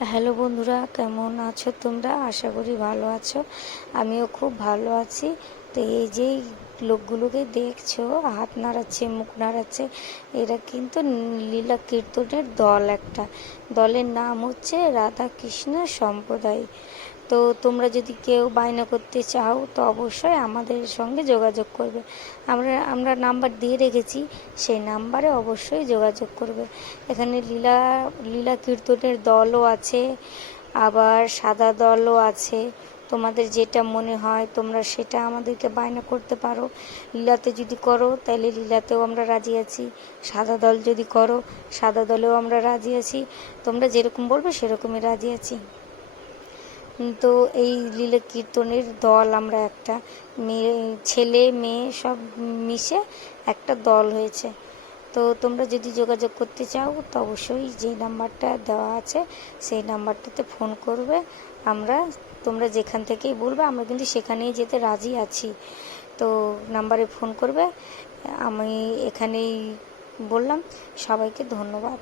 Hello বন্ধুরা, কেমন আছো তোমরা? আশা করি ভালো আছো। আমিও খুব ভালো আছি। তো এই যে লোকগুলোকে দেখছ, হাত নাড়াচ্ছে, মুখ নাড়াচ্ছে, এরা কিন্তু লীলা কীর্তনের দল একটা। দলের নাম হচ্ছে রাধা কৃষ্ণ সম্প্রদায়। তো তোমরা যদি কেউ বায়না করতে চাও, তো অবশ্যই আমাদের সঙ্গে যোগাযোগ করবে। আমরা আমরা নাম্বার দিয়ে রেখেছি, সেই নাম্বারে অবশ্যই যোগাযোগ করবে। এখানে লীলা লীলা কীর্তনের দলও আছে, আবার সাদা দলও আছে। তোমাদের যেটা মনে হয়, তোমরা সেটা আমাদেরকে বায়না করতে পারো। লীলাতে যদি করো তাহলে লীলাতেও আমরা রাজি আছি। সাদা দল যদি করো, সাদা দলেও আমরা রাজি আছি। তোমরা যেরকম বলবে, সেরকমই রাজি আছি। তো এই লীলা কীর্তনের দল আমরা একটা, মেয়ে, ছেলে, মেয়ে সব মিশে একটা দল হয়েছে। তো তোমরা যদি যোগাযোগ করতে চাও, তো অবশ্যই যেই নাম্বারটা দেওয়া আছে, সেই নাম্বারটাতে ফোন করবে। আমরা, তোমরা যেখান থেকেই বলবে, আমরা কিন্তু সেখানেই যেতে রাজি আছি। তো নাম্বারে ফোন করবে। আমি এখানেই বললাম, সবাইকে ধন্যবাদ।